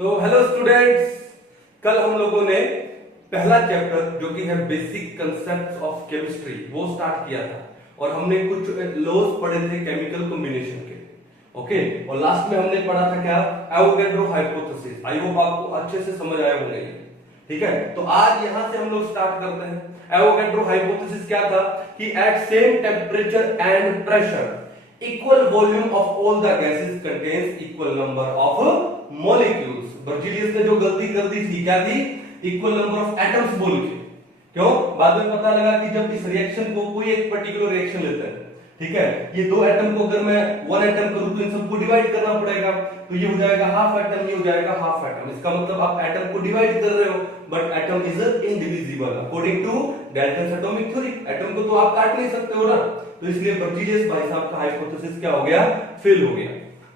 तो hello students, कल हम लोगों ने पहला चैप्टर जो कि है बेसिक कंसेप्ट्स ऑफ केमिस्ट्री वो स्टार्ट किया था और हमने कुछ लॉज पढ़े थे केमिकल कॉम्बिनेशन के। ओके, और लास्ट में हमने पढ़ा था क्या, एवोगैड्रो हाइपोथेसिस। आई होप आपको अच्छे से समझ आया होगा ये। ठीक है, तो आज यहां से हम लोग स्टार्ट करते हैं। एवोगैड्रो हाइपोथेसिस क्या था कि at same temperature and pressure equal volume of all the gases contains equal number of molecules। Berzelius ने जो गलती कर दी थी क्या थी, इक्वल नंबर ऑफ एटम्स बोल के। क्यों, बाद में पता लगा कि जब इस रिएक्शन को कोई एक पर्टिकुलर रिएक्शन लेता है, ठीक है, ये दो एटम को अगर मैं वन एटम करूं तो इन सबको डिवाइड करना पड़ेगा, तो ये हो जाएगा हाफ एटम, ये हो जाएगा हाफ एटम। इसका मतलब आप एटम को डिवाइड कर रहे हो, but atom is indivisible according to Dalton's atomic theory. Atom को तो आप काट नहीं सकते हो ना, तो इसलिए बर्जीलियस भाई साहब का हाइपोथेसिस क्या हो गया, फेल हो गया।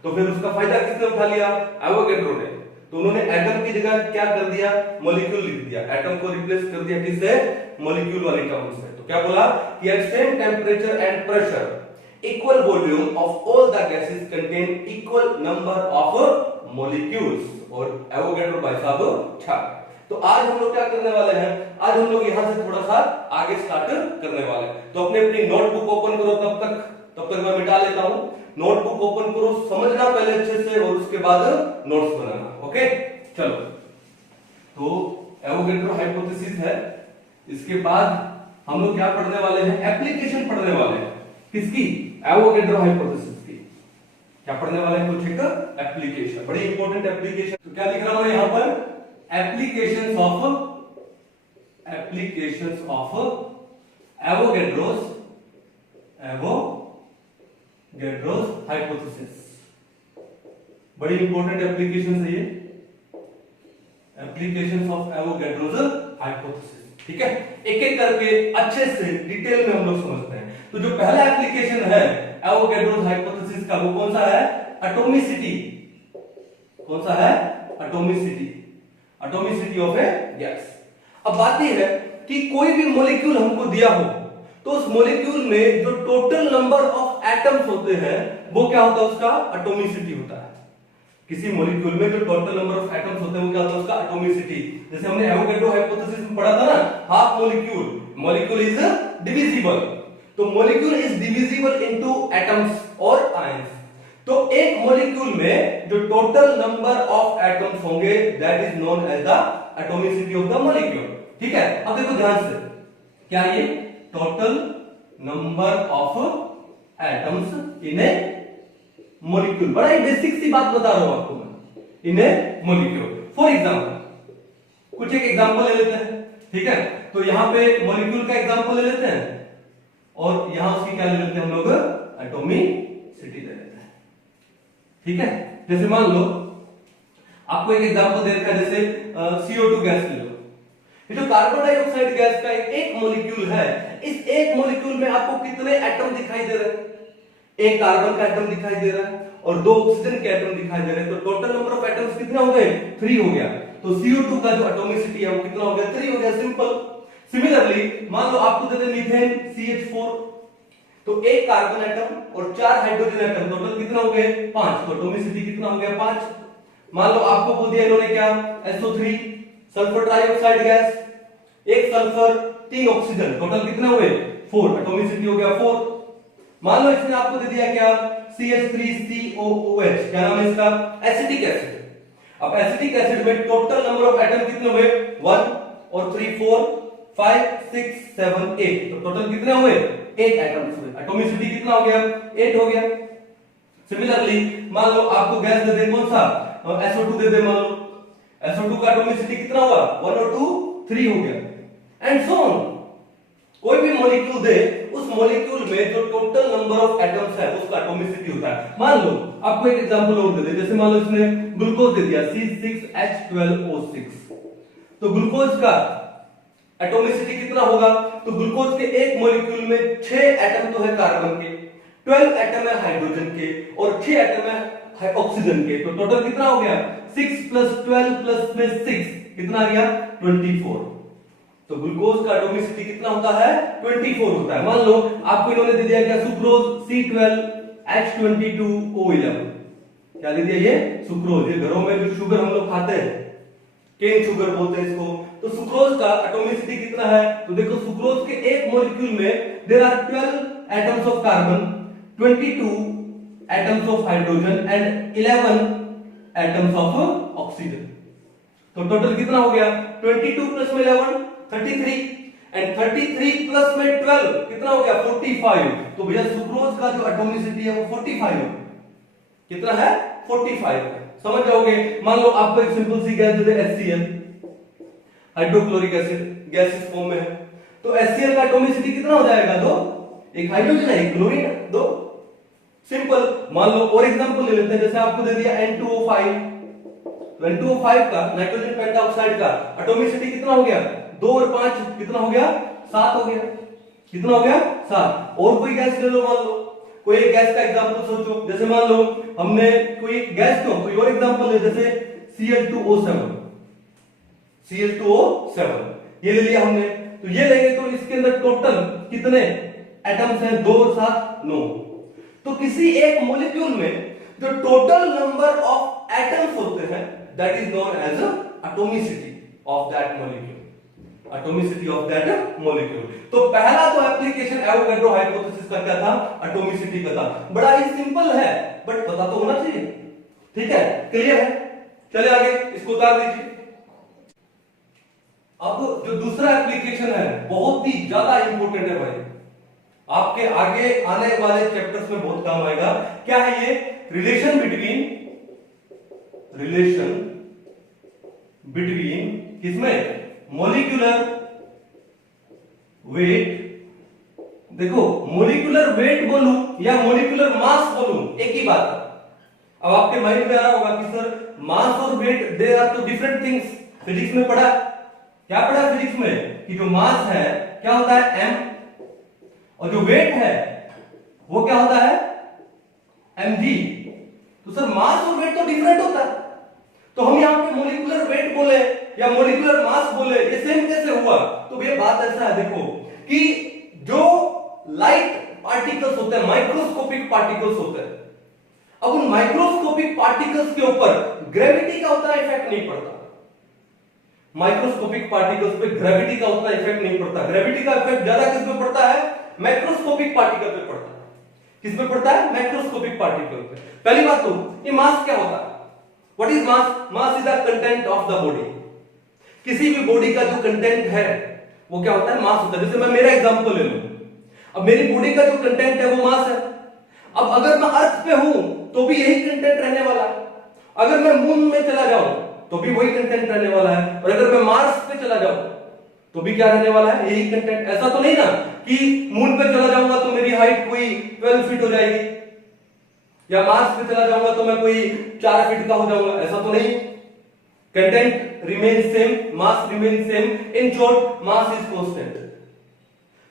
तो फिर उसका फायदा किसने उठा लिया, एवोगैड्रो ने। तो उन्होंने एटम की जगह क्या कर दिया, मॉलिक्यूल लिख दिया, एटम को रिप्लेस कर दिया किससे, मॉलिक्यूल वाले टर्म से। तो क्या बोला कि at same temperature and pressure equal volume of all the gases contain equal number of molecules. और एवोगैड्रो भाई साहब छा। तो आज हम लोग क्या करने वाले हैं, आज हम लोग यहां से थोड़ा सा आगे स्टार्ट करने वाले हैं। तो अपने अपनी नोटबुक ओपन करो, तब तक मैं मिटा लेता हूं। नोटबुक ओपन करो, समझना पहले अच्छे से और उसके बाद नोट्स बनाना। ओके, चलो। तो एवोगैड्रो हाइपोथेसिस है, इसके बाद हम लोग क्या पढ़ने वाले हैं, एप्लीकेशन पढ़ने वाले हैं। किसकी, एवोगैड्रो हाइपोथेसिस की। क्या पढ़ने वाले हैं, कुछ एक एप्लीकेशन, बड़ी इंपॉर्टेंट एप्लीकेशन। तो क्या लिख रहा हूं यहां पर, एप्लीकेशंस ऑफ एवोगैड्रोस हाइपोथेसिस। बड़ी इंपॉर्टेंट एप्लीकेशन है ये, एप्लीकेशंस ऑफ एवोगैड्रोस हाइपोथेसिस। ठीक है, एक एक करके अच्छे से डिटेल में हम लोग समझते हैं। तो जो पहला एप्लीकेशन है एवोगैड्रोस हाइपोथेसिस का, वो कौन सा है, एटॉमिसिटी। कौन सा है, एटॉमिसिटी ऑफ ए गैस। अब बात यह है कि कोई भी मॉलिक्यूल हमको दिया हो तो उस मॉलिक्यूल में जो टोटल नंबर ऑफ एटम्स होते हैं वो क्या होता है, उसका एटॉमिसिटी होता है। किसी मॉलिक्यूल में जो टोटल नंबर ऑफ एटम्स होते हैं वो क्या होता है, उसका एटॉमिसिटी। जैसे हमने एवोगैड्रो हाइपोथेसिस में पढ़ा था ना, हाफ मॉलिक्यूल इज डिविजिबल। तो molecule is divisible into atoms और आयंस। तो एक मॉलिक्यूल में जो टोटल नंबर ऑफ एटम्स होंगे that is known as the atomicity of the molecule. ठीक है, अब देखो ध्यान से, क्या ये total number of atoms in a molecule. बड़ा ही बेसिक सी बात बता रहा हूं आपको मैं, इन ए मॉलिक्यूल। फॉर एग्जांपल, कुछ एक एग्जांपल ले लेते हैं। ठीक है, तो यहां पे मॉलिक्यूल का एग्जांपल ले लेते हैं और यहां उसकी क्या ले लेते हैं हम लोग, एटॉमिसिटी ले लेते हैं। ठीक है, जैसे मान लो आपको एक एग्जांपल दे रखा है, जैसे CO2 गैस ले लो। ये जो कार्बन डाइऑक्साइड गैस का एक मॉलिक्यूल है, इस एक मॉलिक्यूल में आपको कितने एटम दिखाई दे रहे हैं, एक कार्बन का एटम दिखाई दे रहा है और दो ऑक्सीजन के एटम दिखाई दे रहे हैं। तो टोटल नंबर ऑफ एटम्स कितने हो गए, 3 हो गया। तो CO2 का जो एटॉमिसिटी है वो कितना हो गया, 3 हो गया, सिंपल। सिमिलरली मान लो आपको दे दे मीथेन CH4, तो एक कार्बन एटम और 4 हाइड्रोजन एटम, टोटल कितना हो गए, 5। तो एटॉमिसिटी कितना हो गया, 5। मान लो आपको बोल दिया इन्होंने क्या, SO3 सल्फर ट्राइऑक्साइड गैस, एक सल्फर 3 ऑक्सीजन, टोटल कितने हुए, 4। एटॉमिसिटी हो गया 4। मान लो इसने आपको दे दिया क्या, CH3COOH, क्या नाम है इसका, एसिटिक एसिड। अब एसिटिक एसिड में टोटल नंबर ऑफ एटम कितने हुए, 1 और 3 4 5 6 7 8। तो टोटल कितने हुए, 8 एटम्स हुए। एटॉमिसिटी कितना हो गया, 8 हो गया। सिमिलरली मान लो आपको गैस दे दे, कौन सा, SO2 दे दे। मान लो SO2 का एटॉमिसिटी कितना हुआ, 1 और 2 3 हो गया, एंड सो ऑन। कोई भी मॉलिक्यूल दे, उस मॉलिक्यूल में जो टोटल नंबर ऑफ एटम्स है उसका एटॉमिसिटी होता है। मान लो आपको एक एग्जांपल और दे दे, जैसे मान लो इसने ग्लूकोज दे दिया C6H12O6। तो ग्लूकोज का एटॉमिसिटी कितना होगा, तो ग्लूकोज के एक मॉलिक्यूल में 6 एटम तो है कार्बन के, 12 एटम है हाइड्रोजन के और 6 एटम है ऑक्सीजन के। तो टोटल कितना हो गया, 6 + 12 + 6 कितना आ गया, 24। तो ग्लूकोज का एटॉमिसिटी कितना होता है, 24 होता है। मान लो आपको इन्होंने दे दिया क्या, सुक्रोज C12H22O11, क्या दे दिया, ये सुक्रोज। ये घरों में जो शुगर हम लोग खाते हैं, केन शुगर बोलते हैं इसको, तो सुक्रोज का एटॉमिसिटी कितना है, तो देखो सुक्रोज के एक मॉलिक्यूल में there are 12 atoms of carbon, 22 atoms of hydrogen and 11 atoms of oxygen. तो टोटल कितना हो गया, 22 प्लस में 11 33 एंड 33 प्लस में 12 कितना हो गया 45। तो भैया सुक्रोज का जो एटॉमिसिटी है वो 45 है। कितना है, 45 है। समझ जाओगे। मान लो आपको एक सिंपल सी गैस दे दे HCl, हाइड्रोक्लोरिक एसिड, गैस इस फॉर्म में है, तो HCl का एटॉमिसिटी कितना हो जाएगा, 2। एक हाइड्रोजन है, एक क्लोरीन है, 2। सिंपल। मान लो और एग्जांपल ले लेते हैं, जैसे आपको दे दिया N2O5, तो N2O5 का नाइट्रोजन पेंटाऑक्साइड का एटॉमिसिटी कितना हो गया, 2 और 5 कितना हो गया, 7 हो गया। कितना हो गया, 7। और कोई गैस ले लो, मान लो कोई एक गैस का एग्जांपल सोचो, जैसे मान लो हमने कोई गैस क्यों, कोई और एग्जांपल ले, जैसे Cl2O7, Cl2O7 ये ले लिया हमने, तो ये लेंगे तो इसके अंदर टोटल कितने एटम्स हैं, 2 और 7 9। तो किसी एक मॉलिक्यूल में जो टोटल नंबर ऑफ एटम्स होते हैं that is known as atomicity of that molecule, atomicity of that molecule. तो पहला तो एप्लीकेशन एवोगैड्रो हाइपोथेसिस का क्या था, एटॉमिसिटी का था। बड़ा ही सिंपल है बट पता तो होना चाहिए। ठीक है, क्लियर है। चले आगे, इसको उतार दीजिए। अब जो दूसरा एप्लीकेशन है बहुत ही ज्यादा इंपॉर्टेंट है भाई, आपके आगे आने वाले चैप्टर्स में बहुत काम आएगा। क्या है ये, रिलेशन बिटवीन किसमें, मॉलिक्यूलर वेट। देखो मॉलिक्यूलर वेट बोलूं या मॉलिक्यूलर मास बोलूं एक ही बात है। अब आपके माइंड में आ रहा होगा कि सर मास और वेट दे आर तो डिफरेंट थिंग्स। फिजिक्स में पढ़ा, क्या पढ़ा फिजिक्स में, कि जो मास है क्या होता है m, और जो वेट है वो क्या होता है mg। तो सर मास और वेट तो डिफरेंट होता है, तो हम यहां पे मॉलिक्यूलर वेट बोले या मॉलिक्यूलर मास बोले, ये सेम कैसे हुआ। तो ये बात ऐसा है देखो कि जो लाइट पार्टिकल्स होते हैं, माइक्रोस्कोपिक पार्टिकल्स होते हैं, अब उन माइक्रोस्कोपिक पार्टिकल्स के ऊपर ग्रेविटी का उतना इफेक्ट नहीं पड़ता। माइक्रोस्कोपिक पार्टिकल्स पे ग्रेविटी का उतना इफेक्ट नहीं पड़ता। ग्रेविटी का इफेक्ट ज्यादा किस पे पड़ता है, मैक्रोस्कोपिक पार्टिकल पे पड़ता है। किस पे पड़ता है, मैक्रोस्कोपिक पार्टिकल पे। पहली बात तो ये मास क्या होता है, what is mass, mass is the content of the body. किसी भी बॉडी का जो कंटेंट है वो क्या होता है, मास होता है। जैसे मैं मेरा एग्जांपल ले लूं, अब मेरी बॉडी का जो कंटेंट है वो मास है। अब अगर मैं अर्थ पे हूं तो भी यही कंटेंट रहने वाला है, अगर मैं मून में चला जाऊं तो भी वही कंटेंट रहने वाला है, और अगर मैं मार्स पे चला जाऊं तो भी क्या रहने वाला है, यही कंटेंट। ऐसा तो नहीं ना कि मून पे चला जाऊंगा तो मेरी हाइट कोई 12 फीट हो जाएगी, या मार्स पे चला जाऊंगा तो मैं कोई 4 फीट का हो जाऊंगा, ऐसा तो नहीं। Content remain same, mass remain same. In short mass is constant,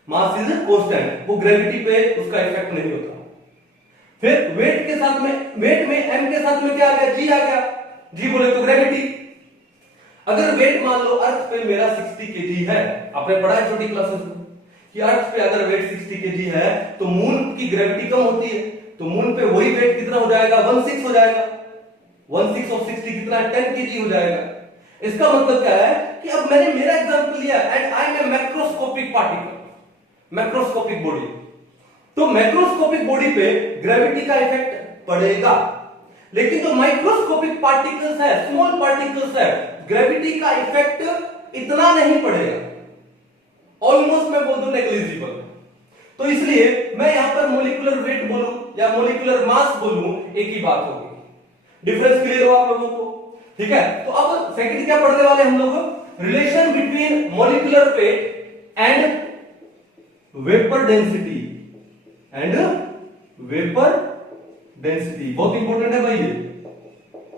mass is constant, वो ग्रेविटी पे उसका इफेक्ट नहीं होता। फिर वेट के साथ में, वेट में m के साथ में क्या आ गया, g आ गया। g बोले तो ग्रेविटी। अगर वेट मान लो अर्थ पे मेरा 60 kg है, आपने पढ़ा है छोटी क्लासेस में कि अर्थ पे अगर वेट 60 kg है तो मून की ग्रेविटी कम होती है, तो मून पे वही वेट कितना हो जाएगा, 1/6 हो जाएगा। 1/6 ऑफ 60 कितना है, 10 kg हो जाएगा। इसका मतलब क्या है कि अब मैंने मेरा एग्जांपल लिया and I am a macroscopic particle, macroscopic body. तो मैक्रोस्कोपिक बॉडी पे ग्रेविटी का इफेक्ट पड़ेगा, लेकिन जो माइक्रोस्कोपिक पार्टिकल्स है, स्मॉल पार्टिकल्स है, ग्रेविटी का इफेक्ट इतना नहीं पड़ेगा, ऑलमोस्ट मैं बोल दूं नेग्लिजिबल। तो इसलिए मैं यहां पर मॉलिक्यूलर वेट बोलूं या मॉलिक्यूलर मास बोलूं एक ही बात होगी। डिफरेंस क्लियर हो आप लोगों को, ठीक है। तो अब सेकंड क्या पढ़ने वाले हम लोग, relation between molecular weight and vapour density, and vapour density बहुत इंपॉर्टेंट है भाई ये,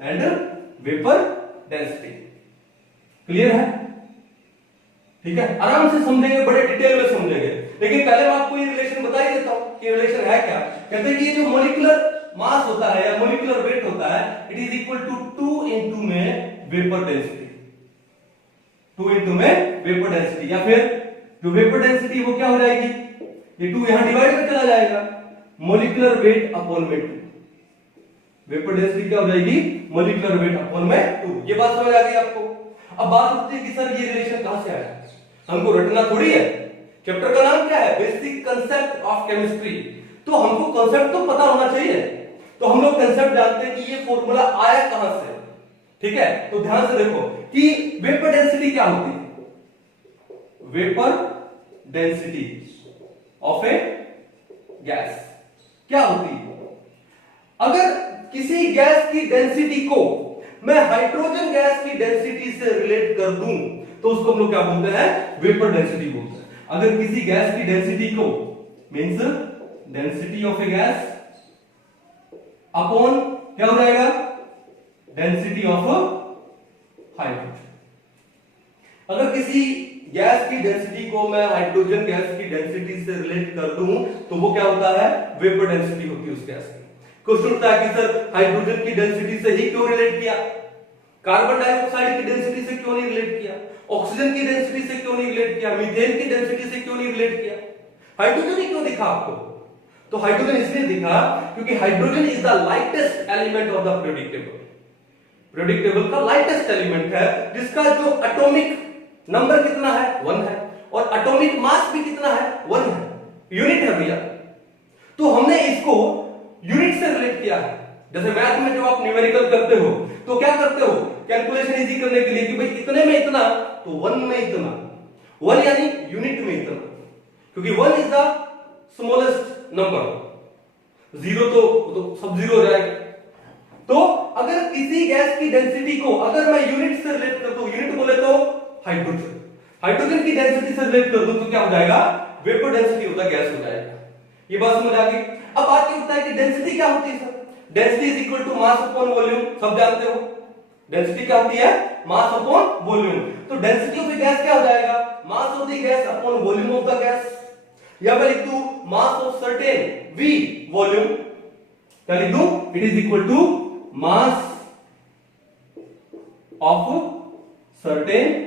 एंड वेपर डेंसिटी। क्लियर है, ठीक है। आराम से समझेंगे, बड़े डिटेल में समझेंगे, लेकिन पहले मैं आपको ये रिलेशन बता ही देता हूं कि रिलेशन है क्या। कहते हैं कि ये जो मॉलिक्यूलर मास होता है या मॉलिक्यूलर वेट होता है, it is equal to 2 into में वेपर डेंसिटी, 2 इनटू में वेपर डेंसिटी। या फिर जो वेपर डेंसिटी वो क्या हो जाएगी, ये 2 यहां डिवाइड में चला जाएगा, molecular weight upon weight. Vapour density क्या हो जाएगी, मॉलिक्यूलर वेट अपॉन में 2। ये बात समझ आ गई आपको। अब बात होती है कि सर ये रिलेशन कहां से आया, हमको रटना थोड़ी है। चैप्टर का नाम क्या है, बेसिक कंसेप्ट ऑफ केमिस्ट्री। तो हमको कंसेप्ट तो पता होना चाहिए। तो हम लोग कंसेप्ट जानते हैं कि ये फॉर्मूला आया कहां से, ठीक है। तो ध्यान से देखो कि वेपर डेंसिटी क्या होती है, vapour density of a gas क्या होती है। अगर किसी गैस की डेंसिटी को मैं हाइड्रोजन गैस की डेंसिटी से रिलेट कर दूं तो उसको हम लोग क्या बोलते हैं, वेपर डेंसिटी बोलते हैं। अगर किसी गैस की डेंसिटी को means density of a gas upon क्या हो जाएगा, डेंसिटी ऑफ हाइड्रोजन। अगर किसी गैस की डेंसिटी को मैं हाइड्रोजन गैस की डेंसिटी से रिलेट कर दूं तो वो क्या होता है, वेपर डेंसिटी होती है उस गैस की। क्वेश्चन उठता है कि सर हाइड्रोजन की डेंसिटी से ही क्यों रिलेट किया, कार्बन डाइऑक्साइड की डेंसिटी से क्यों नहीं रिलेट किया, ऑक्सीजन की डेंसिटी से क्यों नहीं रिलेट किया, मीथेन की डेंसिटी से क्यों नहीं रिलेट किया, हाइड्रोजन ही क्यों दिखा आपको। तो हाइड्रोजन इसलिए दिखा क्योंकि hydrogen is the lightest element of the periodic table. Periodic table का लाइटेस्ट एलिमेंट है जिसका जो एटॉमिक नंबर कितना है, 1 है, और एटॉमिक मास भी कितना है, 1 है, यूनिट है भैया। तो हमने इसको यूनिट से रिलेट किया है। जैसे मैथ में जब आप न्यूमेरिकल करते हो तो क्या करते हो, कैलकुलेशन इजी करने के लिए कि भाई इतने में इतना तो 1 में इतना, 1 यानी यूनिट में इतना, क्योंकि 1 इज द स्मॉलेस्ट नंबर, 0 तो सब 0 हो जाएगा। तो अगर किसी गैस की डेंसिटी को अगर मैं यूनिट से रिलेट कर दूं, यूनिट बोले तो हाइड्रोजन, हाइड्रोजन की डेंसिटी से रिलेट कर दूं तो क्या हो जाएगा, वेपर डेंसिटी होता गैस हो जाएगा। ये बात समझ आ गई। अब बात ये होता है कि डेंसिटी क्या होती है sir, density is equal to mass upon volume, सब जानते हो डेंसिटी क्या होती है, मास अपॉन वॉल्यूम। तो डेंसिटी ऑफ द गैस क्या हो जाएगा, mass of the gas upon volume of the gas, या मैं लिख दूं mass of certain v volume, क्या लिख दूं, it is equal to mass of certain.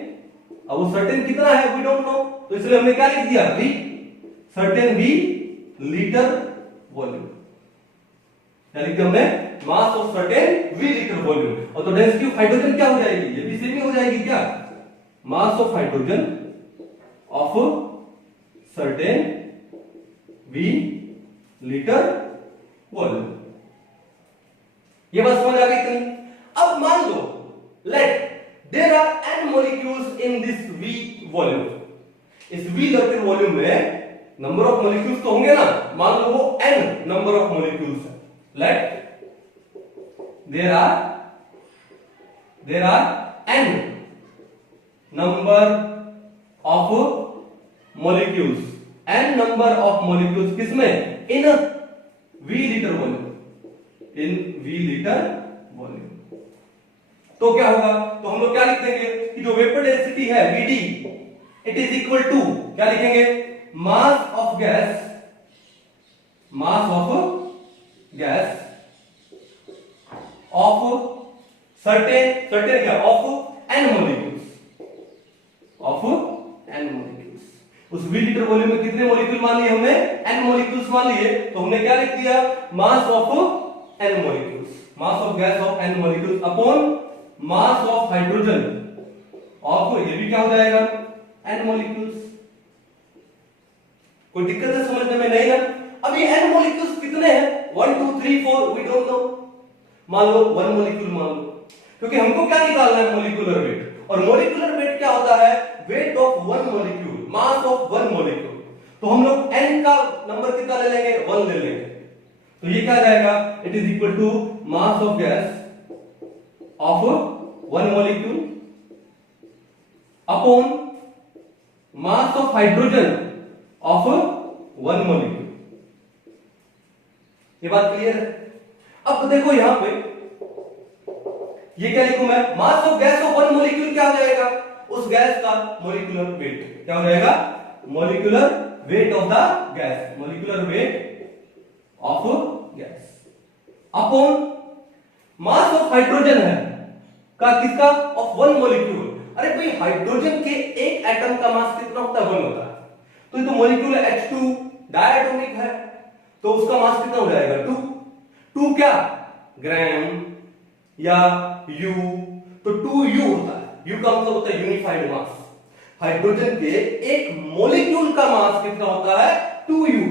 अब वो सर्टेन कितना है वी डोंट नो, तो इसलिए हमने क्या लिख दिया, v certain v litre volume, क्या लिख दिया हमने, मास of certain v litre volume. और तो डेंसिटी ऑफ हाइड्रोजन क्या हो जाएगी, ये भी सेम ही हो जाएगी क्या, mass of hydrogen of certain v litre volume. ये बात समझ आ गई कि नहीं। अब मान लो let there are n molecules in this v volume, इस v लीटर वॉल्यूम में नंबर ऑफ मॉलिक्यूल्स तो होंगे ना, मान लो वो n नंबर ऑफ मॉलिक्यूल्स है। Let there are n number of molecules, n number of molecules किसमें, in v litre volume, in v litre volume. तो क्या होगा, तो हम लोग क्या लिख देंगे कि जो वेपर डेंसिटी है Vd it is equal to क्या लिखेंगे, mass of gas, mass of gas of certain, certain क्या, of n molecules, of n molecules. उस v लीटर वॉल्यूम में कितने मॉलिक्यूल मान लिए हमने, n मॉलिक्यूल्स मान लिए, तो हमने क्या लिख दिया, mass of n molecules, mass of gas of n molecules upon mass of hydrogen of, ये भी क्या हो जाएगा, n मॉलिक्यूल्स। कोई दिक्कत है समझने में, नहीं ना। अब ये n मॉलिक्यूल्स कितने हैं, 1 2 3 4 वी डोंट नो, मान लो 1 मॉलिक्यूल मान लो, क्योंकि हमको क्या निकालना है, मॉलिक्यूलर वेट, और मॉलिक्यूलर वेट क्या होता है, weight of 1 molecule, mass of 1 molecule. तो हम लोग n का नंबर कितना ले लेंगे, 1 ले लेंगे, तो ये क्या आ जाएगा, it is equal to mass of gas of 1 molecule upon mass of hydrogen of 1 molecule. ये बात क्लियर है। अब देखो यहां पे ये क्या लिखूं मैं, मास ऑफ गैस ऑफ 1 मॉलिक्यूल क्या हो जाएगा, उस गैस का मॉलिक्यूलर वेट क्या हो जाएगा, molecular weight of the gas, molecular weight of gas upon mass of hydrogen है का, किसका, ऑफ 1 मॉलिक्यूल। अरे भाई हाइड्रोजन के एक एटम का मास कितना होता है, 1 होता है, तो ये तो मॉलिक्यूल H2 डायटोमिक है, तो उसका मास कितना हो जाएगा, 2 क्या, ग्राम या यू, तो 2U होता है। यू का मतलब होता है यूनिफाइड मास। हाइड्रोजन के एक मॉलिक्यूल का मास कितना होता है? 2U।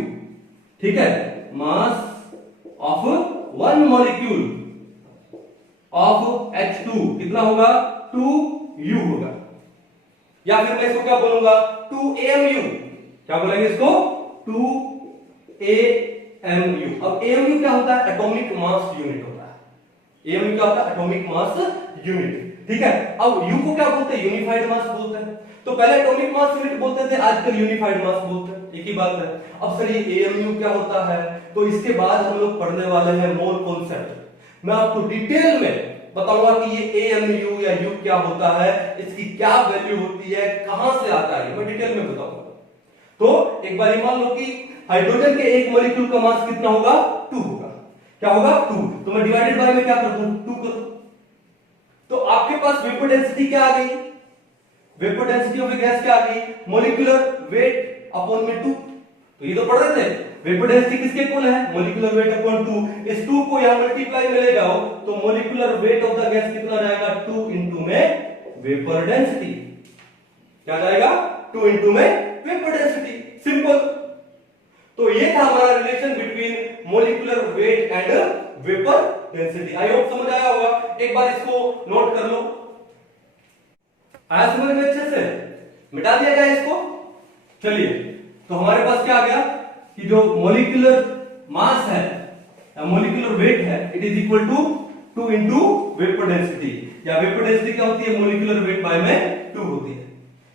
ठीक है, mass of one molecule of H2 कितना होगा? 2U होगा। या फिर मैं इसको क्या बोलूंगा? 2AMU। क्या बोलेंगे इसको? 2AMU। अब AMU क्या होता है? एटॉमिक मास यूनिट होता है। AMU क्या होता है? Atomic mass unit. ठीक है, अब U को क्या बोलते हैं? यूनिफाइड मास बोलते हैं। तो पहले एटॉमिक मास यूनिट बोलते थे, आजकल यूनिफाइड मास बोलते हैं, एक ही बात है। अब सर ये AMU क्या होता है? तो इसके बाद हम लोग पढ़ने वाले हैं मोल कॉन्सेप्ट। मैं आपको डिटेल में बताऊंगा कि ये AMU या U क्या होता है, इसकी क्या वैल्यू होती है, कहां से आता है, मैं डिटेल में बताऊंगा। तो एक बार मान लो कि हाइड्रोजन के एक मॉलिक्यूल का मास कितना होगा? 2 होगा। क्या होगा? 2। तो मैं डिवाइडेड बाय में क्या कर दूं? 2 कर दूं। तो आपके पास वेपर डेंसिटी क्या आ गई? Vapour density of a gas क्या आ गई? मॉलिक्यूलर वेट अपॉन में 2। तो ये तो पढ़ रहे थे, वेपर डेंसिटी किसके इक्वल है? Molecular weight upon 2। इस 2 को यहां मल्टीप्लाई में ले जाओ तो molecular weight of the gas कितना जाएगा? 2 इनटू में वेपर डेंसिटी। क्या जाएगा? 2 इनटू में वेपर डेंसिटी। सिंपल। तो ये था हमारा relation between molecular weight and vapour density. I hope समझ आया होगा। एक बार इसको नोट कर लो। आया समझ में अच्छे से? मिटा दिया जाए इसको। चलिए, तो हमारे पास क्या आ गया कि जो मॉलिक्यूलर मास है, मॉलिक्यूलर वेट है, it is equal to 2 into vapour density, या वेपर डेंसिटी क्या होती है? मॉलिक्यूलर वेट बाय में 2 होती है।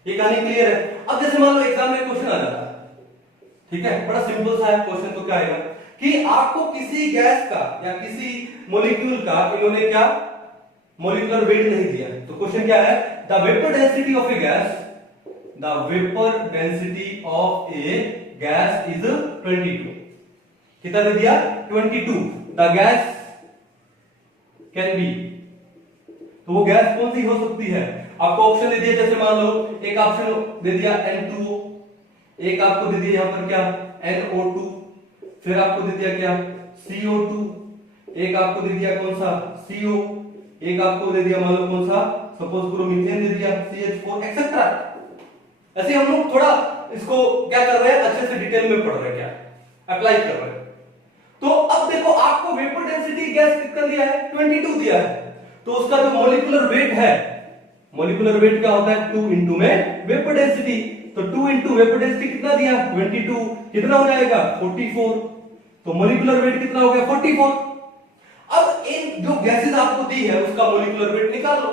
ये कहानी क्लियर है? अब जैसे मान लो एग्जाम में क्वेश्चन आ जाता है, ठीक है, बड़ा सिंपल सा है क्वेश्चन। तो क्या आएगा कि आपको किसी गैस का या किसी मॉलिक्यूल का इन्होंने क्या मॉलिक्यूलर वेट नहीं दिया। तो क्वेश्चन क्या है? The vapour density of a gas, the vapour density of a gas is 22। कितना दे दिया? 22। द गैस कैन बी, तो वो गैस कौन सी हो सकती है? आपको ऑप्शन दे दिया, जैसे मान लो एक ऑप्शन दे दिया N2O, एक आपको दे दिया यहां पर क्या? NO2, फिर आपको दे दिया क्या? CO2, एक आपको दे दिया कौन सा? CO, एक आपको दे दिया मान लो कौन सा? सपोज करो मीथेन दे दिया CH4 एक्सेट्रा। ऐसे हम लोग थोड़ा इसको क्या कर रहे हैं, अच्छे से डिटेल में पढ़ रहे हैं, क्या अप्लाई कर रहे हैं। तो अब देखो आपको वेपर डेंसिटी गैस कितना दिया है? 22 दिया है। तो उसका जो मॉलिक्यूलर वेट है, मॉलिक्यूलर वेट क्या होता है? 2 इंटू में वेपर डेंसिटी। तो 2 इंटू वेपर डेंसिटी कितना दिया? 22। कितना हो जाएगा? 44। तो मॉलिक्यूलर वेट कितना हो गया? 44। अब इन जो गैसेस आपको दी है उसका मॉलिक्यूलर वेट निकाल लो,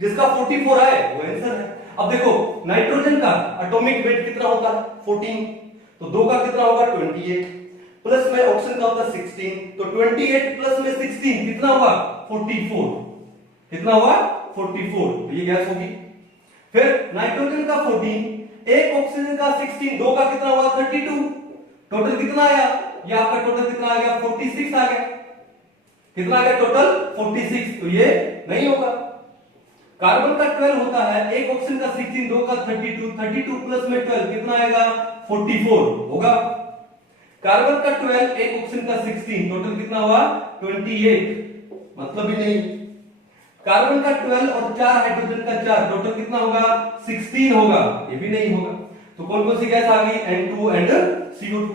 जिसका 44 आए वो आंसर है। अब देखो नाइट्रोजन का एटॉमिक वेट कितना होता है? 14। तो 2 का कितना होगा? 28, प्लस में ऑप्शन का होता है 16। तो 28 प्लस में 16 कितना हुआ? 44। कितना हुआ? 44। तो ये गैस होगी। फिर नाइट्रोजन का 14, एक ऑक्सीजन का 16, 2 का कितना हुआ? 32। टोटल कितना आया? ये आपका टोटल कितना आ गया? 46 आ गया। कितना आ गया टोटल? 46। तो ये नहीं होगा। कार्बन का 12 होता है, एक ऑक्सीजन का 16, 2 का 32, 32 प्लस में 12 कितना आएगा? 44 होगा। कार्बन का 12, एक ऑक्सीजन का 16, टोटल कितना हुआ? 28, मतलब ही नहीं। कार्बन का 12 और 4 हाइड्रोजन का 4, टोटल कितना होगा? 16 होगा, ये भी नहीं होगा। तो कौन कौन सी गैस आ गई? N2 and CO2।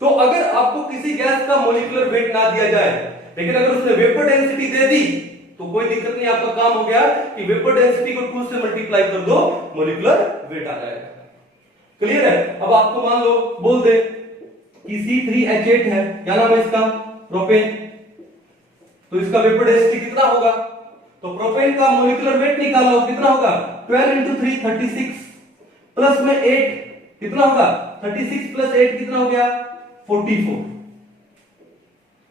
तो अगर आपको किसी गैस का मॉलिक्यूलर वेट ना दिया जाए, लेकिन अगर उसने वेपर डेंसिटी दे दी तो कोई दिक्कत नहीं, आपका काम हो गया कि वेपर डेंसिटी को 2 से मल्टीप्लाई कर दो, मॉलिक्यूलर वेट आ जाएगा। क्लियर है? अब आपको मान लो बोल दे कि C3H8 है, क्या नाम है इसका? प्रोपेन। तो इसका वेपर डेंसिटी कितना होगा? तो प्रोपेन का मॉलिक्यूलर वेट निकाल लो, कितना होगा? 12 इंटू 3 36, प्लस में 8 कितना होगा? 36 प्लस 8 कितना हो गया? 44।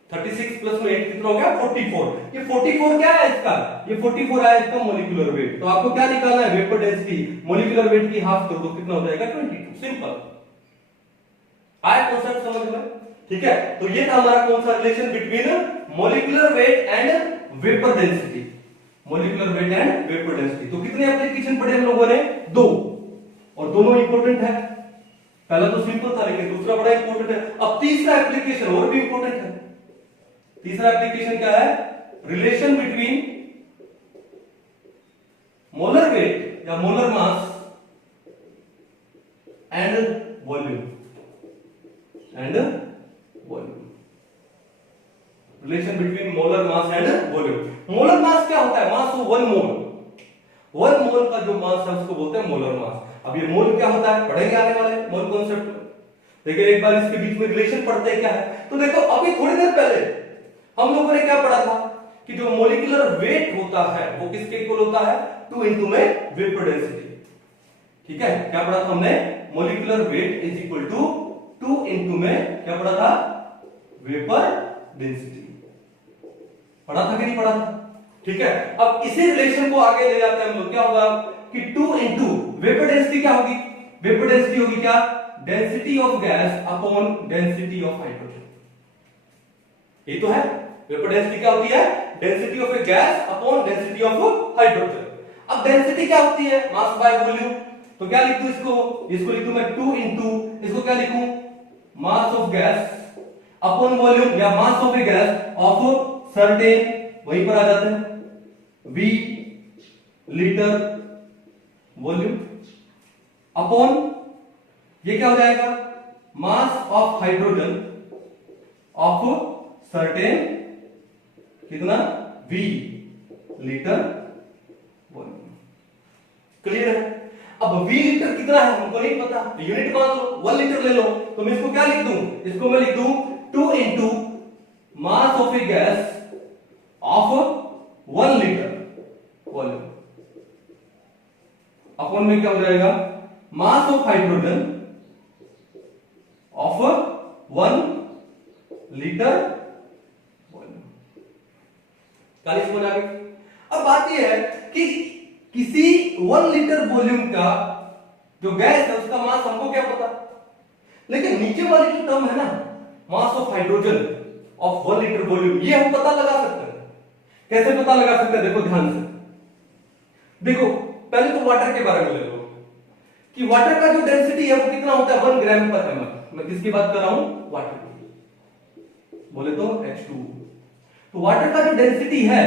36 प्लस में 8 कितना हो गया? 44। ये 44 क्या है इसका? ये 44 है इसका मॉलिक्यूलर वेट। तो आपको क्या निकालना है? Vapour density. मॉलिक्यूलर वेट की हाफ कर दो, कितना हो जाएगा? 22। सिंपल। आया कॉन्सेप्ट समझ में? ठीक है, तो ये था हमारा कौन सा relation between molecular weight and vapour density. Molecular weight and vapour density. तो कितने एप्लीकेशन पढ़े हम लोगों ने? 2, और दोनों इंपॉर्टेंट है। पहला तो सिंपल था, लेकिन दूसरा बड़ा इंपॉर्टेंट है। अब तीसरा एप्लीकेशन और भी इंपॉर्टेंट है। तीसरा एप्लीकेशन क्या है, रिलेशन बिटवीन मोलर वेट या molar mass and volume relation between molar mass and volume. Molar mass क्या होता है, मास वन मोल का जो मास है उसको बोलते हैं मोलर मास। अब ये मोल क्या होता है पढ़ेंगे आने वाले मोल कॉन्सेप्ट में। देखिए एक बार इसके बीच में रिलेशन पढ़ते हैं क्या है, तो देखो अभी थोड़ी देर पहले हम लोगों ने क्या पढ़ा था कि जो मोलिकुलर वेट होता है वो किसके इक्वल होता है, 2 into में वेपर डेंसिटी। ठीक है, क्या पढ़ा था हमने, molecular weight is equal to 2 into में क्या पढ़ा था, वेपर डेंसिटी। पढ़ा था कि नहीं पढ़ा था? ठीक है, अब इसी रिलेशन को आगे ले जाते हैं हम लोग। क्या होगा कि 2 into वेपर डेंसिटी क्या होगी, वेपर डेंसिटी होगी क्या, density of gas upon density of hydrogen. ये तो है, वेपर डेंसिटी क्या होती है, density of a gas upon density of hydrogen. अब डेंसिटी क्या होती है, मास बाय वॉल्यूम। तो क्या लिख दूं इसको लिख दूं मैं 2 into, इसको क्या लिखूं, mass of gas upon volume या mass of a gas of certain, वहीं पर आ जाते हैं V लीटर वॉल्यूम अपॉन ये क्या हो जाएगा, mass of hydrogen of certain कितना, V लीटर वॉल्यूम। क्लियर है? अब V लीटर कितना है हमको नहीं पता, यूनिट मान लो 1 लीटर ले लो, तो मैं इसको क्या लिख दूं, इसको मैं लिख दूं 2 into mass of a gas of 1 litre volume upon में क्या हो जाएगा, mass of hydrogen of 1 litre volume. काली समझ आ गई? अब बात यह है कि किसी 1 लीटर वॉल्यूम का जो गैस है उसका मास हमको क्या पता, लेकिन नीचे वाली जो टर्म है ना, मास of hydrogen of 1 litre volume, ये हम पता लगा सकते हैं। कैसे पता लगा सकते हैं, देखो ध्यान से देखो, पहले तो वाटर के बारे में ले लो कि वाटर का जो डेंसिटी है वो कितना होता है, 1 ग्राम पर ml। मैं किसकी बात कर रहा हूं, वाटर की, बोले तो H2। तो वाटर का जो डेंसिटी है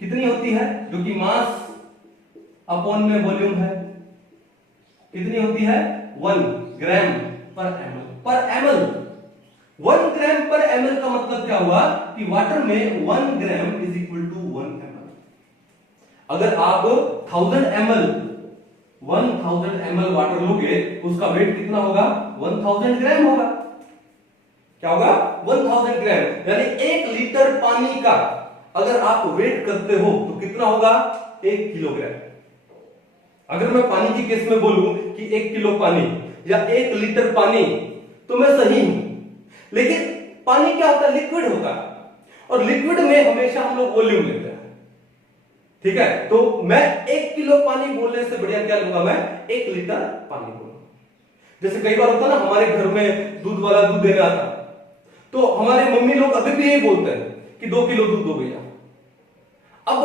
कितनी होती है, जो कि मास अपॉन में वॉल्यूम है, कितनी होती है, 1 gram per ml। 1 gram per ml का मतलब क्या हुआ कि वाटर में 1 gram is equal to 1 ml। अगर आप 1000 ml वाटर लोगे तो उसका वेट कितना होगा, 1000 ग्राम होगा। क्या होगा, 1000 ग्राम, यानी 1 लीटर पानी का अगर आप वेट करते हो तो कितना होगा, 1 किलोग्राम। अगर मैं पानी की केस में बोलूं कि 1 किलो पानी या 1 लीटर पानी, तो मैं सही हूं। लेकिन पानी क्या होता है, लिक्विड होता है, और लिक्विड में हमेशा हम लोग वॉल्यूम लेते हैं। ठीक है, तो मैं 1 किलो पानी बोलने से बढ़िया क्या लूंगा, मैं 1 लीटर पानी बोलूंगा। जैसे कई बार होता है ना, हमारे घर में दूध वाला दूध देने आता, तो हमारे मम्मी लोग अभी भी यही बोलते हैं कि 2 किलो दूध दो भैया। अब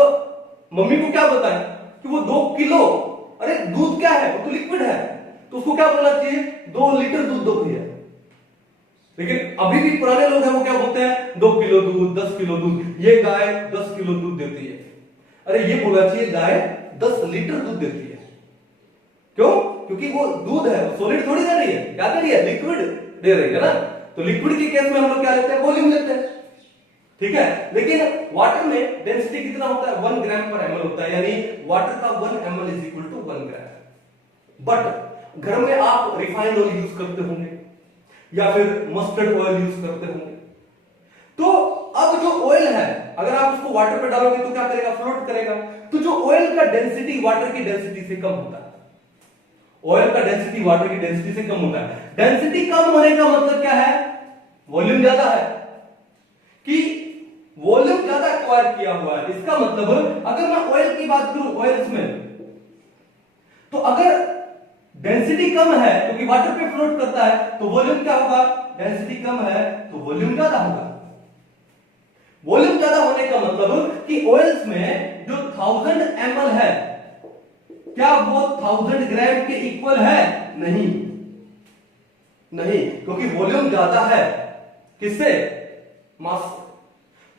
मम्मी को क्या बताएं कि वो 2 किलो, अरे दूध क्या है, वो तो लिक्विड है, तो उसको क्या बोलना चाहिए, 2 लीटर दूध दो भैया। लेकिन अभी भी पुराने लोग हैं वो क्या बोलते हैं, 2 किलो दूध, 10 किलो दूध, ये गाय 10 किलो दूध देती है। अरे ये बोलना चाहिए गाय 10 लीटर दूध देती है। क्यों? क्योंकि वो दूध है, सॉलिड थोड़ी दे रही है, क्या दे रही है, लिक्विड दे रही है ना। तो लिक्विड के केस में हम लोग क्या लेते हैं, वॉल्यूम लेते हैं। ठीक है, लेकिन वाटर में डेंसिटी कितना होता है, 1 ग्राम पर ml होता है, यानी वाटर का 1 ml is equal to 1 gram. But घर में आप रिफाइंड ऑयल यूज करते होंगे या फिर मस्टर्ड ऑयल यूज करते होंगे, तो अब जो ऑयल है अगर आप उसको वाटर पे डालोगे तो क्या करेगा, फ्लोट करेगा। तो जो ऑयल का डेंसिटी वाटर की डेंसिटी से कम होता है, ऑयल का डेंसिटी वाटर की डेंसिटी से कम होता है। डेंसिटी कम होने का मतलब क्या है, वॉल्यूम ज्यादा है, कि वॉल्यूम ज्यादा एक्वायर किया हुआ है। इसका मतलब अगर मैं ऑयल की बात करूं, ऑयल्स में, तो अगर डेंसिटी कम है क्योंकि वाटर पे फ्लोट करता है, तो वॉल्यूम क्या होगा, डेंसिटी कम है तो वॉल्यूम ज्यादा होगा। वॉल्यूम ज्यादा होने का मतलब कि ऑयल्स में जो 1000 ml है, क्या वो 1000 ग्राम के इक्वल है, नहीं, क्योंकि वॉल्यूम ज्यादा है, किससे, मास,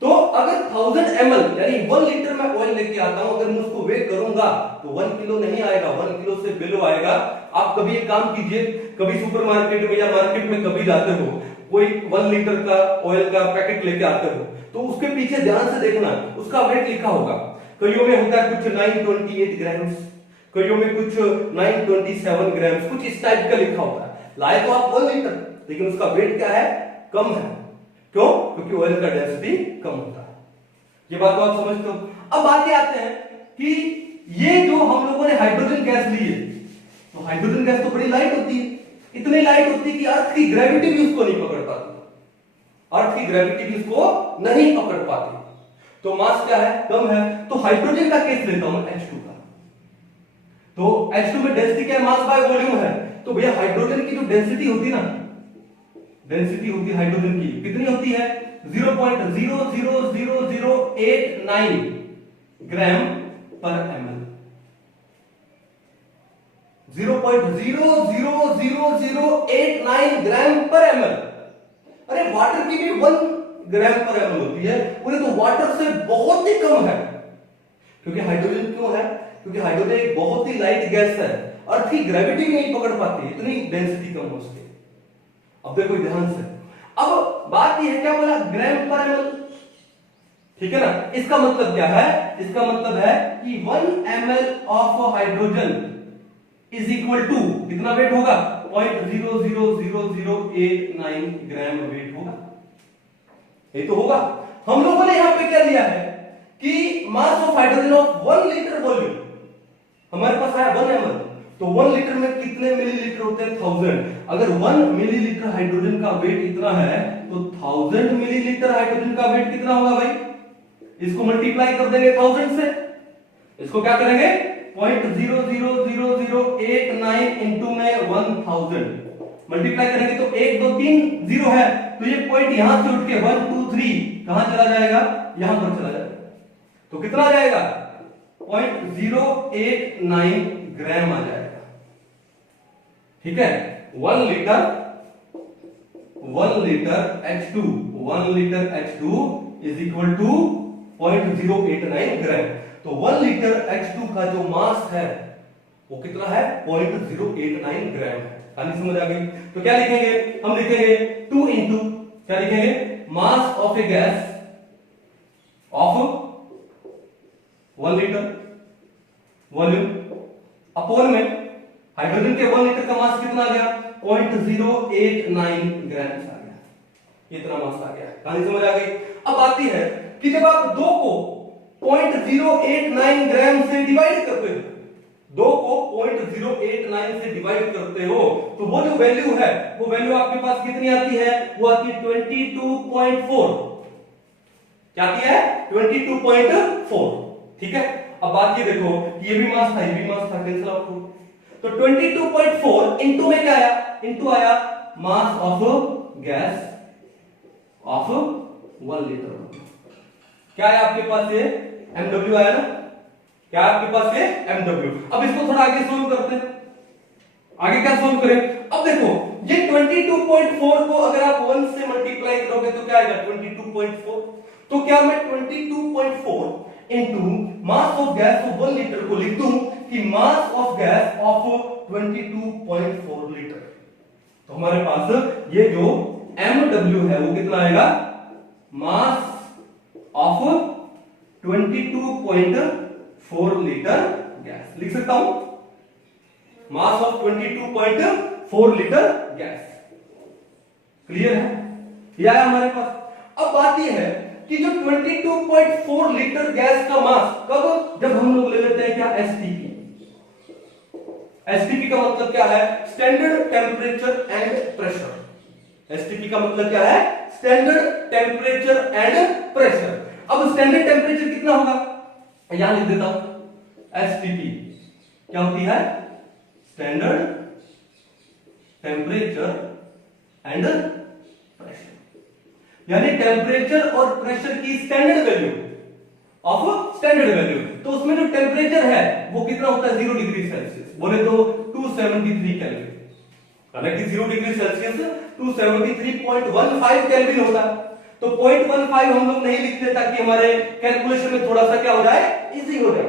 तो अगर 1000 ml यानी 1 लीटर में ऑयल लेके आता हूं, अगर मैं उसको वेट करूंगा तो 1 किलो नहीं आएगा, 1 किलो से बिलो आएगा। आप कभी एक काम कीजिए, कभी सुपरमार्केट में या मार्केट में कभी जाते हो, कोई 1 लीटर का ऑयल का पैकेट लेके आते हो, तो उसके पीछे ध्यान से देखना, उसका वेट लिखा होगा। कईयों में होता है कुछ 928 ग्राम्स, कईयों में कुछ 927 ग्राम्स, कुछ इस टाइप का लिखा होता है। लाए तो आप 1 लीटर, लेकिन उसका वेट क्या है, कम है। क्यों? क्योंकि ऑयल का डेंसिटी कम होता है। ये बात तो आप समझते हो। अब आगे आते हैं कि ये जो हम लोगों ने हाइड्रोजन गैस ली है, तो हाइड्रोजन गैस तो बड़ी लाइट होती है, इतनी लाइट होती है कि अर्थ की ग्रेविटी भी उसको नहीं पकड़ पाती, अर्थ की ग्रेविटी भी उसको नहीं पकड़ पाती। तो मास क्या है, कम है। तो हाइड्रोजन का केस लेता हूं H2 का, तो H2 में डेंसिटी क्या है, मास बाय वॉल्यूम है। तो भैया हाइड्रोजन की जो डेंसिटी होती है ना, डेंसिटी होती है हाइड्रोजन की, कितनी होती है, 0.00089 ग्राम पर ml, 0.00089 ग्राम पर ml। अरे वाटर की भी 1 ग्राम पर ml होती है, बोले तो वाटर से बहुत ही कम है। क्योंकि हाइड्रोजन क्यों है, क्योंकि हाइड्रोजन एक बहुत ही लाइट गैस है, अर्थ की ग्रेविटी भी नहीं पकड़ पाती, इतनी डेंसिटी कम है उसकी। अब देखो ध्यान से, अब बात यह है, क्या बोला, ग्राम पर ml, ठीक है ना। इसका मतलब क्या है, इसका मतलब है कि 1 ml of hydrogen is equal to कितना वेट होगा, 0.00089 ग्राम वेट होगा। ये तो होगा। हम लोगों ने यहां पे क्या लिया है कि मास of hydrogen of 1 litre volume, हमारे पास है 1 ml, तो 1 लीटर में कितने मिलीलीटर होते हैं, 1000। अगर 1 मिलीलीटर हाइड्रोजन का वेट इतना है, तो 1000 मिलीलीटर हाइड्रोजन का वेट कितना होगा भाई, इसको मल्टीप्लाई कर देंगे 1000 से, इसको क्या करेंगे 0.00089 इंटू में 1000 मल्टीप्लाई करेंगे, तो 1 2 3 0 है, तो ये पॉइंट यहां से उठ के 1 2 3 कहां चला जाएगा, यहां पर चला जाएगा। तो कितना आ जाएगा, 0.089 ग्राम आ जाएगा। ठीक है, 1 litre H2 is equal to 0.089 gram. तो 1 लीटर H2 का जो मास है वो कितना है, 0.089 ग्राम है। खाली समझ आ गई। तो क्या लिखेंगे, हम लिखेंगे 2 इंटू क्या लिखेंगे, mass of a gas of 1 litre volume upon में हाइड्रोजन के 1 लीटर का मास कितना आ गया, 0.089 ग्राम आ गया, इतना मास आ गया। कहानी समझ आ गई। अब आती है कि जब आप 2 को 0.089 ग्राम से डिवाइड करते हो, 2 को 0.089 से डिवाइड करते हो, तो वो जो वैल्यू है, वो वैल्यू आपके पास कितनी आती है, वो आती है 22.4। क्या आती है, 22.4। ठीक है। अब बात ये देखो, ये भी मास था, ये भी मास था, कैंसिल आउट हो। तो 22.4 इंटू में क्या आया, इंटू आया मास ऑफ गैस ऑफ 1 लीटर। क्या है आपके पास, ये mw आया ना, क्या आपके पास ये mw। अब इसको थोड़ा आगे सोल्व करते हैं, आगे क्या सोल्व करें। अब देखो ये 22.4 को अगर आप 1 से मल्टीप्लाई करोगे तो क्या आएगा, 22.4। तो क्या मैं 22.4 into mass of gas of 1 litre को लिख दूं कि मास ऑफ गैस ऑफ 22.4 लीटर। तो हमारे पास ये जो mw है वो कितना आएगा, मास ऑफ 22.4 लीटर गैस लिख सकता हूं, mass of 22.4 litre gas. Clear है, ये आया हमारे पास। अब बात यह है कि जो 22.4 लीटर गैस का मास कब, जब हम लोग ले लेते हैं क्या, एसटीपी। एसटीपी का मतलब क्या है, standard temperature and pressure. STP का मतलब क्या है, स्टैंडर्ड टेम्परेचर एंड प्रेशर। अब स्टैंडर्ड टेम्परेचर कितना होगा, यहां लिख देता हूं, एसटीपी क्या होती है, स्टैंडर्ड टेम्परेचर एंड प्रेशर, यानी टेम्परेचर और प्रेशर की standard value of standard value. तो उसमें जो टेम्परेचर है वो कितना होता है, 0 डिग्री सेल्सियस, बोले तो 273 केल्विन। हालांकि 0 डिग्री सेल्सियस 273.15 केल्विन होता है। तो 0.15 हम लोग नहीं लिखते ताकि हमारे कैलकुलेशन में थोड़ा सा क्या हो जाए, इजी हो जाए,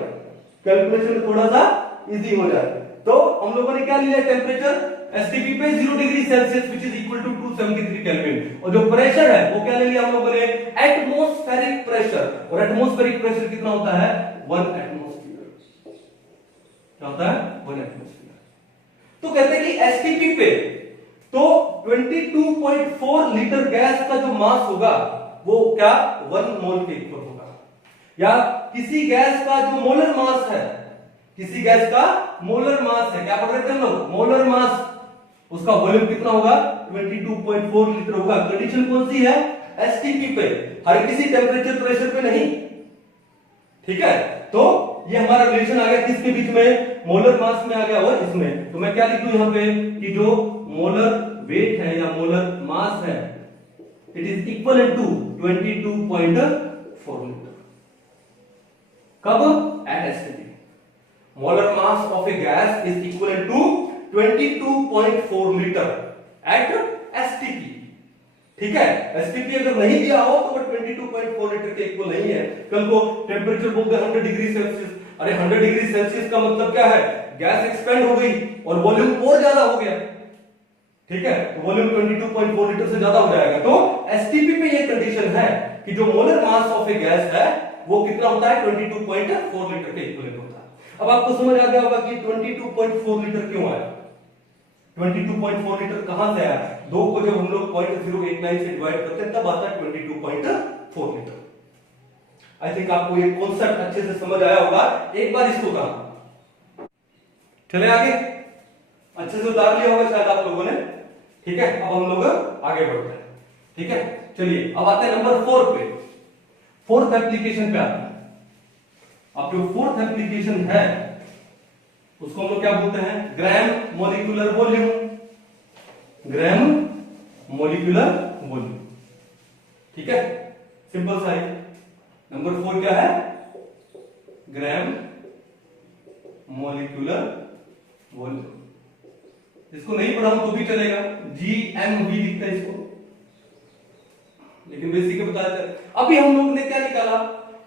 कैलकुलेशन में थोड़ा सा इजी हो जाए। तो हम लोगों ने क्या लिया टेम्परेचर एसटीपी पे 0 degree Celsius which is equal to 273 kelvin, और जो प्रेशर है वो क्या ले लिया हम लोगों ने, एटमॉस्फेरिक प्रेशर, और एटमॉस्फेरिक प्रेशर कितना होता है, 1 एटमॉस्फेयर, क्या होता है, 1 एटमॉस्फेयर। तो कहते हैं कि एसटीपी पे तो 22.4 लीटर गैस का जो मास होगा वो क्या 1 मोल के इक्वल होगा, या किसी गैस का जो मोलर मास है, किसी गैस का मोलर मास है, क्या पढ़ रहे थे हम लोग, मोलर मास, उसका वॉल्यूम कितना होगा 22.4 लीटर होगा। कंडीशन कौन सी है, एसटीपी पे, हर किसी टेम्परेचर प्रेशर पे नहीं, ठीक है। तो ये हमारा रिलेशन आ गया किसके बीच में, मोलर मास में आ गया, और इसमें तो मैं क्या लिख दूं यहां पे कि जो मोलर वेट है या मोलर मास है it is equal to 22.4 litre, कब, at STP. Molar mass of a gas is equal to 22.4 litre at STP, ठीक है। एसटीपी अगर नहीं दिया हो तो 22.4 लीटर के इक्वल नहीं है। कल को टेम्परेचर बोलते हैं 100 डिग्री सेल्सियस, अरे 100 डिग्री सेल्सियस का मतलब क्या है, गैस एक्सपेंड हो गई और वॉल्यूम और ज्यादा हो गया, ठीक है, तो वॉल्यूम 22.4 लीटर से ज्यादा हो जाएगा। तो एसटीपी पे ये कंडीशन है कि जो molar mass of a gas है वो कितना होता है, 22.4 लीटर के इक्वल होता है। अब आपको समझ आ गया होगा कि 22.4 लीटर क्यों आया, 22.4 लीटर कहां से आया, दो को जब हम लोग 0.089 से डिवाइड करते हैं तब आता है 22.4 लीटर। आई थिंक आपको ये कॉन्सेप्ट अच्छे से समझ आया होगा, एक बार इसको कहा, चले आगे, अच्छे से उतार लिया होगा शायद आप लोगों ने, ठीक है। अब हम लोग आगे बढ़ते हैं, ठीक है। चलिए अब आते हैं नंबर 4 पे, फोर्थ एप्लीकेशन पे आते हैं। अब जो फोर्थ एप्लीकेशन है उसको हम लोग क्या बोलते हैं, gram molecular volume, gram molecular volume, ठीक है, सिंपल सा है। नंबर 4 क्या है, ग्राम मॉलिक्यूलर वॉल्यूम। इसको नहीं पढ़ाऊं तो भी चलेगा, GMV लिखते हैं इसको, लेकिन बेसिक बता देते हैं। अभी हम लोग ने क्या निकाला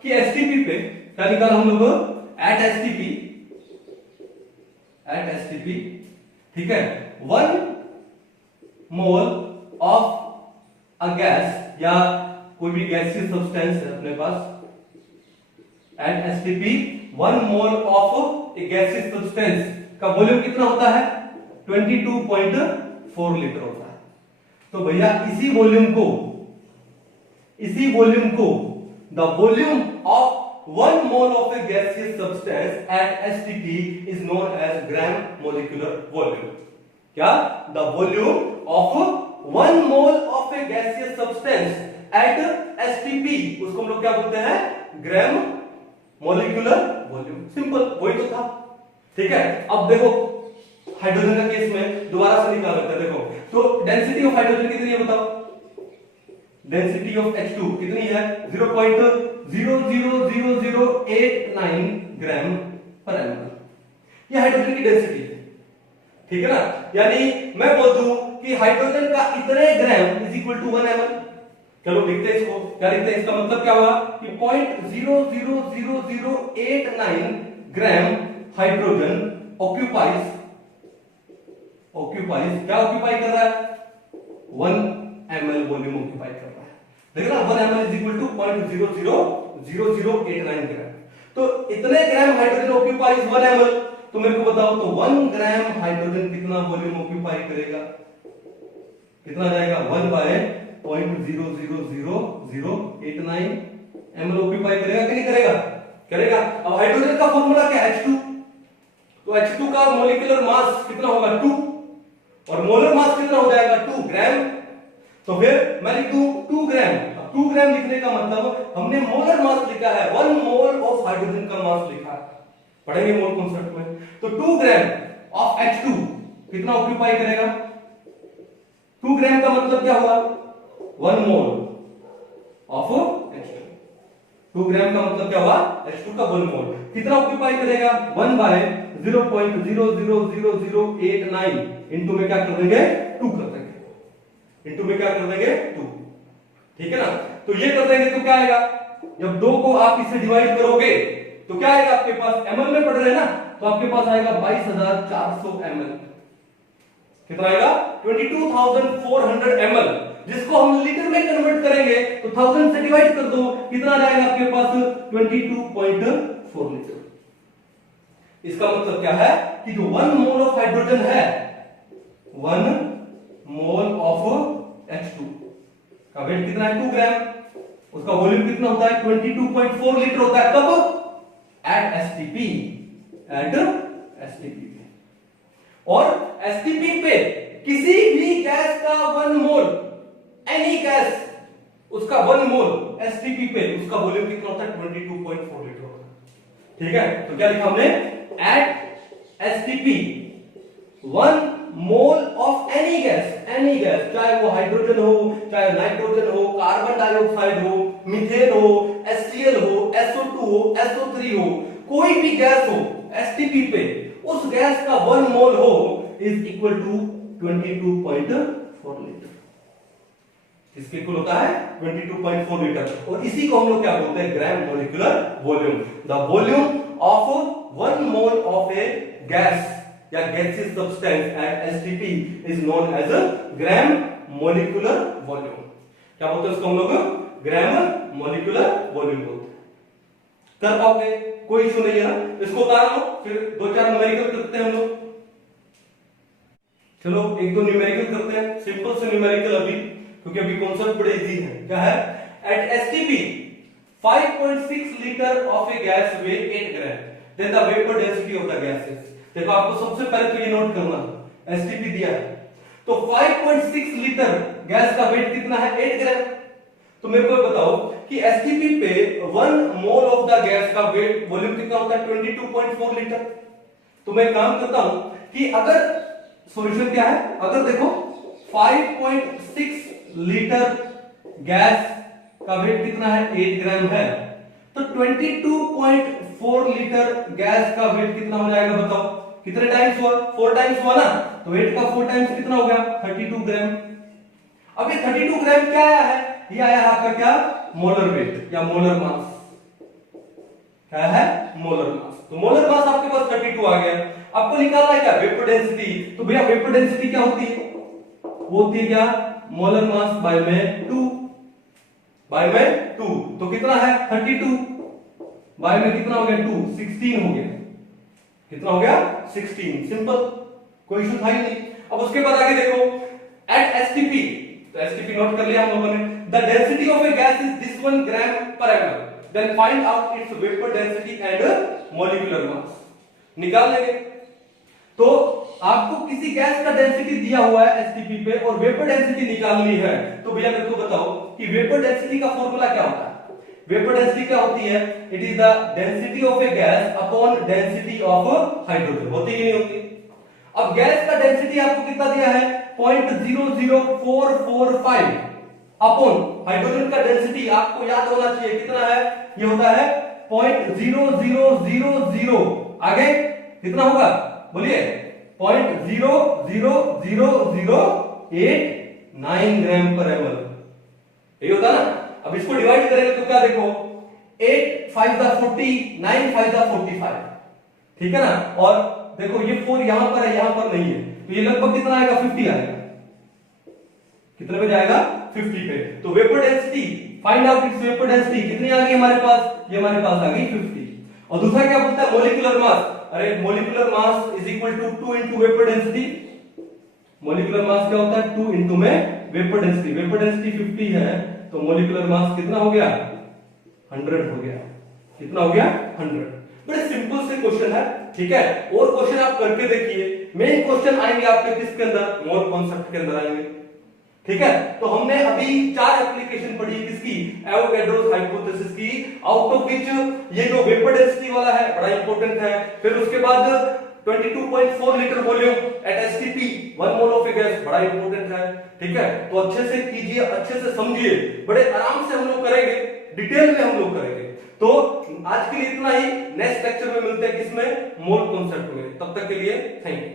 कि एसटीपी पे क्या निकाला हम लोग, एट एसटीपी, ठीक है, 1 मोल ऑफ अ गैस या कोई भी गैसीय सब्सटेंस है अपने पास, एट एसटीपी 1 मोल ऑफ ए गैसीय सब्सटेंस का वॉल्यूम कितना होता है, 22.4 लीटर होता है। तो भैया इसी वॉल्यूम को the volume of 1 mole of a gaseous substance at STP is known as gram molecular volume. क्या, the volume of 1 mole of a gaseous substance at STP उसको हम लोग क्या बोलते हैं, ग्राम मोलिकुलर वॉल्यूम। सिंपल, वही तो था, ठीक है। अब देखो हाइड्रोजन का केस में दोबारा से निकाल लेते हैं। देखो तो डेंसिटी ऑफ हाइड्रोजन कितनी है बताओ, डेंसिटी ऑफ H2 कितनी है, 0.00089 ग्राम पर एमएल, ये हाइड्रोजन की डेंसिटी है, ठीक है ना। यानी मैं बोल दूं कि हाइड्रोजन का इतने gram is equal to 1 ml. चलो लिखते हैं इसको, क्या लिखते हैं, इसका मतलब क्या हुआ कि 0.00089 ग्राम हाइड्रोजन ऑक्यूपाइज क्या ऑक्यूपाई कर रहा है, 1 ml वॉल्यूम ऑक्यूपाई कर रहा है। देखो ना 1 ml इज इक्वल टू 0.00089 ग्राम। तो इतने ग्राम हाइड्रोजन ऑक्यूपाइज 1 ml, तो मेरे को बताओ तो 1 ग्राम हाइड्रोजन कितना वॉल्यूम ऑक्यूपाई करेगा, कितना जाएगा, 1 बाय 0.00089 ml ऑक्यूपाई करेगा कि नहीं करेगा, करेगा। अब हाइड्रोजन का फॉर्मूला क्या है, H2, तो H2 का मॉलिक्यूलर मास कितना होगा 2, और मोलर मास कितना हो जाएगा 2 ग्राम। तो फिर मैं लिख दूं 2 ग्राम। अब 2 ग्राम लिखने का मतलब हमने मोलर मास लिखा है, 1 मोल ऑफ हाइड्रोजन का मास लिखा है, पढ़ेंगे मोल कांसेप्ट में। तो 2 ग्राम ऑफ H2 कितना ऑक्यूपाई करेगा, 2 ग्राम का मतलब क्या हुआ, 1 मोल ऑफ H2। 2 ग्राम का मतलब क्या हुआ, H2 का 1 मोल कितना ऑक्यूपाई करेगा, 1 बाय 0.00089 इनटू में क्या कर देंगे 2 कर देंगे, इनटू में क्या कर देंगे 2। ठीक है ना। तो ये कर देंगे तो क्या आएगा, जब 2 को आप इससे डिवाइड करोगे तो क्या आएगा आपके पास, ml में पढ़ रहे हैं ना, तो आपके पास आएगा 22,400 ml। कितना आएगा 22,400 ml, जिसको हम लीटर में कन्वर्ट करेंगे तो 1000 से डिवाइड कर दो, कितना आ जाएगा आपके पास 22.4 लीटर। इसका मतलब क्या है कि जो 1 मोल ऑफ हाइड्रोजन है, 1 मोल ऑफ H2 का वेट कितना है 2 ग्राम, उसका वॉल्यूम कितना होता है 22.4 लीटर होता है। कब, एट एसटीपी, एट एसटीपी पे। और एसटीपी पे किसी भी गैस का 1 मोल, एनी गैस, उसका 1 मोल एसटीपी पे उसका वॉल्यूम कितना होता है 22.4 लीटर होता है। ठीक है, तो क्या लिखा हमने, at STP 1 mole of any gas, चाहे वो हाइड्रोजन हो, चाहे नाइट्रोजन हो, कार्बन डाइऑक्साइड हो, मीथेन हो, HCl हो, SO2 हो, SO3 हो, कोई भी गैस हो एसटीपी पे, उस गैस का 1 मोल हो इज इक्वल टू 22.4 लीटर। इसके इक्वल होता है 22.4 लीटर। और इसी को हम लोग क्या बोलते हैं, gram molecular volume. The volume of 1 mole of a gas या gaseous substance at STP is known as a gram molecular volume। क्या बोलते हैं इसको हम लोग, ग्राम मोलिकुलर वॉल्यूम बोलते हैं। कर पाओगे, कोई इशू नहीं है ना। इसको उतार लो, फिर 2-4 न्यूमेरिकल करते हैं हम लोग। चलो 1-2 न्यूमेरिकल करते हैं, सिंपल से न्यूमेरिकल अभी, क्योंकि अभी कॉन्सेप्ट बड़े इजी है। क्या है, at STP 5.6 litre of a gas weigh 8 gram, then the vapour density of the gas is. देखो आपको सबसे पहले तो ये नोट करना, एसटीपी दिया है तो 5.6 लीटर गैस का वेट कितना है 8 ग्राम। तो मेरे को बताओ कि एसटीपी पे 1 मोल ऑफ द गैस का वेट वॉल्यूम कितना होता है 22.4 लीटर। तो मैं काम करता हूं कि अगर सॉल्यूशन क्या है, अगर देखो 5.6 लीटर गैस का वेट कितना है 8 ग्राम है, तो 22.4 लीटर गैस का वेट कितना हो जाएगा बताओ, कितने टाइम्स हुआ, 4 टाइम्स हुआ ना, तो वेट का 4 टाइम्स कितना हो गया 32 ग्राम। अब ये 32 ग्राम क्या आया है, ये आया है आपका क्या, मोलर वेट या मोलर मास। क्या है, मोलर मास। तो मोलर मास आपके पास 32 आ गया। आपको निकालना है क्या, वेपर डेंसिटी। तो भैया वेपर डेंसिटी क्या होती है, वो होती है क्या, मोलर मास बाय में 2, बाय में 2। तो कितना है 32 बाय में कितना हो गया 2, 16 हो गया। कितना हो गया 16, सिंपल, कोई इशू था ही नहीं। अब उसके बाद आगे देखो, एट एसटीपी, तो एसटीपी नोट कर लिया हम लोगों ने, the density of a gas is this 1 gram per ml, then find out its vapour density and molecular mass. निकाल लेंगे। तो आपको किसी गैस का डेंसिटी दिया हुआ है एसटीपी पे और वेपर डेंसिटी निकालनी है, तो भैया मेरे को बताओ कि वेपर डेंसिटी का फॉर्मूला क्या होता है। वेपर डेंसिटी क्या होती है, it is the density of a gas upon density of hydrogen. होती कि नहीं होती। अब गैस का डेंसिटी आपको कितना दिया है 0.00445 अपॉन हाइड्रोजन का डेंसिटी आपको याद होना चाहिए कितना है, ये होता है 0.0000, आगे कितना होगा बोलिए 0.00008 ग्राम पर ml, यही होता ना। अब इसको डिवाइड करेंगे तो क्या देखो 8 5 40, 9 5 45, ठीक है ना। और देखो ये 4 यहां पर है, यहां पर नहीं है, तो ये लगभग कितना आएगा 50 आएगा। कितने पे जाएगा 50 पे। तो vapour density, find out its vapour density कितनी आ गई हमारे पास, ये हमारे पास आ गई 50। और दूसरा क्या बोलता है मॉलिक्यूलर मास, अरे molecular mass is equal to 2 into vapour density. Molecular mass क्या होता है 2 इनटू में वेपर डेंसिटी। वेपर डेंसिटी 50 है तो मॉलिक्यूलर मास कितना हो गया 100 हो गया। कितना हो गया 100। बड़े सिंपल से क्वेश्चन है, ठीक है। और क्वेश्चन आप करके देखिए, मेन क्वेश्चन आएंगे आपके किसके अंदर, मोल कॉन्सेप्ट के अंदर आएंगे, ठीक है। तो हमने अभी 4 एप्लीकेशन पढ़ी किसकी, एवोगैड्रोस हाइपोथेसिस की, आउट ऑफ विच ये जो वेपर डेंसिटी वाला है बड़ा इंपॉर्टेंट है। फिर उसके बाद 22.4 litre volume at STP 1 mole of a gas बड़ा इंपॉर्टेंट है, ठीक है। तो अच्छे से कीजिए, अच्छे से समझिए, बड़े आराम से हम लोग करेंगे, डिटेल में हम लोग करेंगे। तो आज के लिए इतना ही, नेक्स्ट लेक्चर में मिलते हैं किसमें, मोल कॉन्सेप्ट में। तब तक के लिए थैंक यू।